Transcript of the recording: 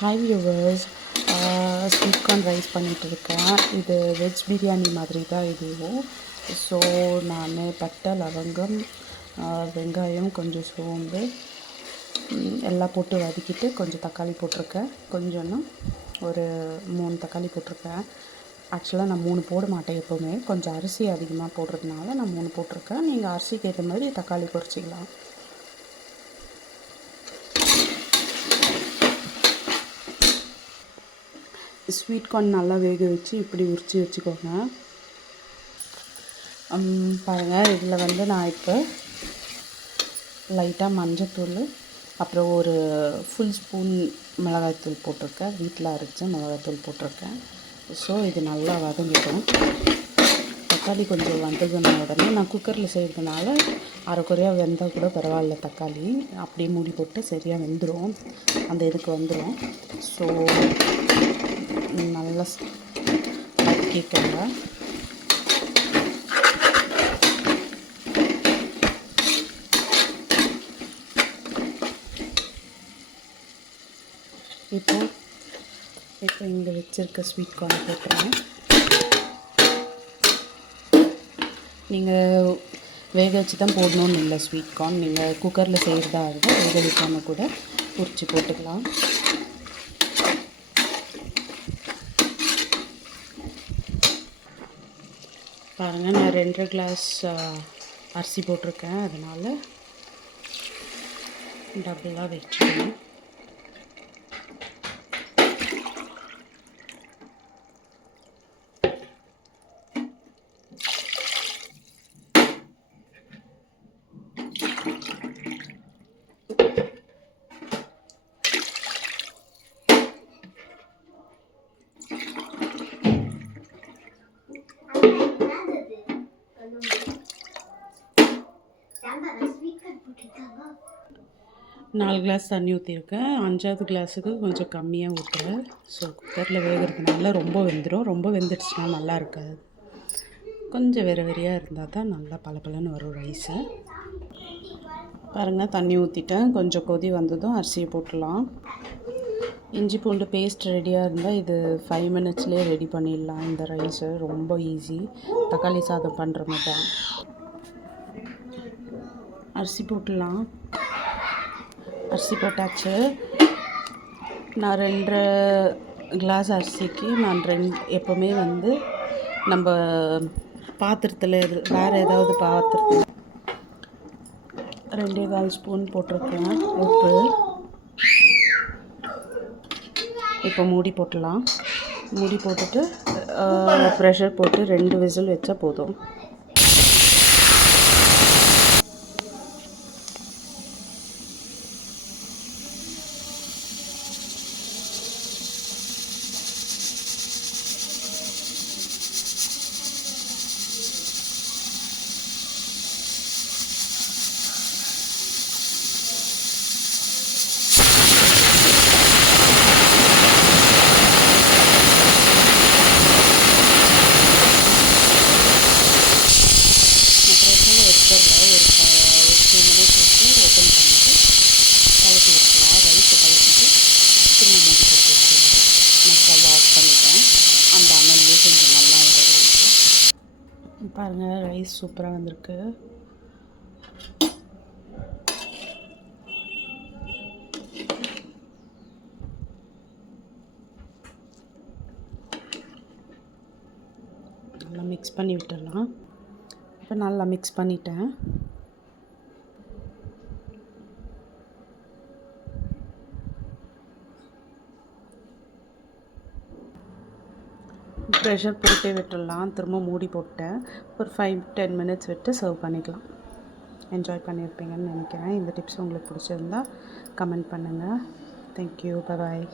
Hi viewers, sweet corn rice பண்ணிகிட்ருக்கேன். இது veg biryani மாதிரி தான் இதுவும். ஸோ நான் பட்டை, லவங்கம், வெங்காயம், கொஞ்சம் சோம்பு எல்லாம் போட்டு வதக்கிட்டு கொஞ்சம் தக்காளி போட்டிருக்கேன். கொஞ்சம்னா ஒரு 3 தக்காளி போட்டிருக்கேன். ஆக்சுவலாக நான் 3 போட மாட்டேன் எப்போவுமே. கொஞ்சம் அரிசி அதிகமாக போடுறதுனால நான் 3 போட்டிருக்கேன். நீங்கள் அரிசிக்கு ஏற்ற மாதிரி தக்காளி குறைச்சிக்கலாம். ஸ்வீட் கார்ன் நல்லா வேக வச்சு இப்படி உரித்து வச்சுக்கோங்க. பாருங்கள், இதில் நான் இப்போ லைட்டாக மஞ்சத்தூள், அப்புறம் ஒரு ஃபுல் ஸ்பூன் மிளகாய்த்தூள் போட்டிருக்கேன். வீட்டில் அரைச்ச மிளகாய்த்தூள் போட்டிருக்கேன். ஸோ இது நல்லா வதங்கிட்டோம். தக்காளி கொஞ்சம் வந்ததுன உடனே நான் குக்கரில் செய்கிறதுனால அரைக்குறையாக வெந்தால் கூட பரவாயில்ல. தக்காளி அப்படியே மூடி போட்டு சரியாக வெந்துடும், அந்த இதுக்கு வந்துடும். ஸோ நல்லா வதக்கிக்கோங்க. இப்போ இங்கே வச்சுருக்க ஸ்வீட் கார்ன் போட்டுறேன். நீங்கள் வேக வச்சு தான் போடணுன்னு இல்லை. ஸ்வீட் கார்ன் நீங்கள் குக்கரில் செய்கிறதா இருந்தால் வேக வைக்காமல் கூட உரித்து போட்டுக்கலாம். பாருங்கள், நான் 2.5 கிளாஸ் அரிசி போட்டிருக்கேன். அதனால் டபுளாக வச்சுக்கணும். நாலு கிளாஸ் தண்ணி ஊற்றிருக்கேன். 5வது கிளாஸுக்கு கொஞ்சம் கம்மியாக ஊற்றுறேன். ஸோ குக்கரில் வேகிறதுனால ரொம்ப வெந்துடும். ரொம்ப வெந்துடுச்சுன்னா நல்லா இருக்காது. கொஞ்சம் வெறியாக இருந்தால் தான் நல்லா பளபளன்னு வரும் ரைஸு. பாருங்கள், தண்ணி ஊற்றிட்டேன். கொஞ்சம் கொதி வந்ததும் அரிசியை போட்டுடலாம். இஞ்சி பூண்டு பேஸ்ட் ரெடியாக இருந்தால் இது 5 மினிட்ஸ்லேயே ரெடி பண்ணிடலாம். இந்த ரைஸு ரொம்ப ஈஸி. தக்காளி சாதம் பண்ணுற மாதிரி தான். அரிசி போட்டுடலாம். அரிசி போட்டாச்சு. நான் 2 கிளாஸ் அரிசிக்கு நான் எப்போவுமே நம்ம பாத்திரத்தில் வேறு ஏதாவது பாத்திரத்தில் 2.25 ஸ்பூன் போட்டிருக்கேன் உப்பு. இப்போ மூடி போட்டுடலாம். மூடி போட்டுட்டு ப்ரெஷர் போட்டு 2 விசில் வச்சா போதும். பாருங்கள், ரைஸ் சூப்பராக வந்திருக்கு. நல்லா மிக்ஸ் பண்ணி விட்டுடலாம். இப்போ நல்லா மிக்ஸ் பண்ணிட்டேன். ப்ரெஷர் போட்டே விட்டுடலாம். திரும்ப மூடி போட்டேன். ஒரு 5-10 மினிட்ஸ் விட்டு சர்வ் பண்ணிக்கலாம். என்ஜாய் பண்ணியிருப்பீங்கன்னு நினைக்கிறேன். இந்த டிப்ஸ் உங்களுக்கு பிடிச்சிருந்தா கமெண்ட் பண்ணுங்கள். தேங்க்யூ. பாய்.